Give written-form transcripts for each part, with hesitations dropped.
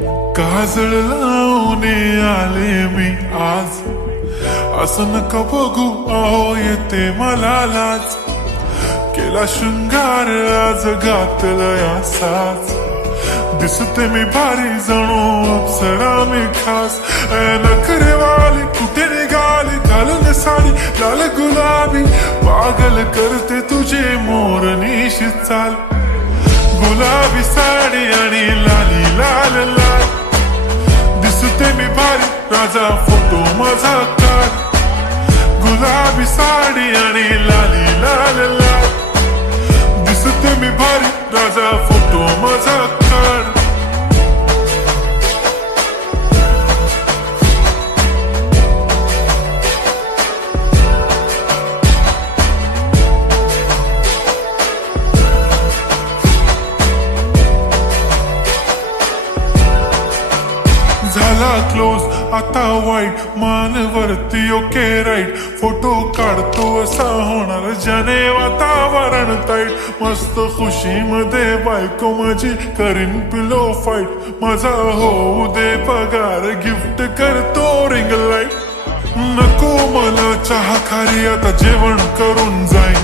काजळ लावून आले मी आज, असं नका बघू अहो येते मला लाज. केला शृंगार आज घातलं असाच, दिसते मी भारी जणू अप्सरा मी खास. नखरेवाली कुठे निघाली घालून साडी लाल गुलाबी, पागल करते तुझे मोरनीशी चाल. गुलाबी साडी आणि लाली लाल लाल, दिसते मी भारी राजा फोटो माझा काढ. गुलाबी साडी आणि लाली लाल लाल, दिसते मी भारी राजा फोटो माझा काढ. झाला क्लोज आता वाईट, मान वरती ओके राईट. फोटो काढतो असा होणार ज्याने वातावरण ताईट. मस्त खुशी मध्ये बायको माझी करीन पिलो फाईट. माझा होऊ दे पगार गिफ्ट करतो रिंग लाईट. नको मला चहा खारी आता जेवण करून जाईन.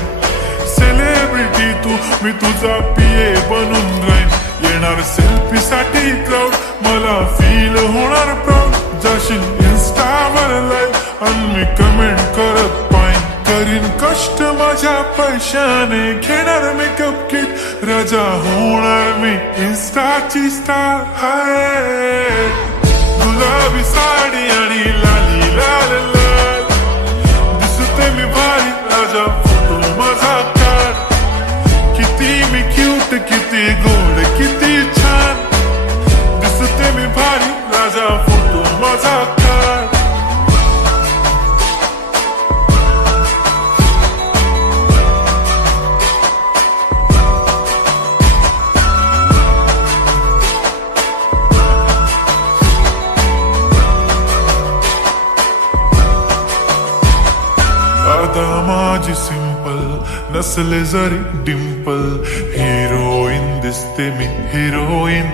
सेलिब्रिटी तू मी तुझा पिये बनून राहीन. येणार सेल्फी साठी क्राऊड मला फील होणार प्राऊड. जाशील इन्स्टावर लाईव्ह आणि मी कमेंट करत पाईन. करीन कष्ट माझ्या पैशाने घेणार मेकअप किट. राजा होणार मी इन्स्टाची स्टार. हाय गुलाबी साडी आणि लाली लाल लाल, दिसते मी भारी राजा फोटो माझा काढ. किती मी क्यूट किती गोड किती छान, दिसते मी भारी राजा फोटो माझा काढ. आता माझी सिंपल नसले जरी डिंपल, हिरोईन दिसते मी हिरोईन.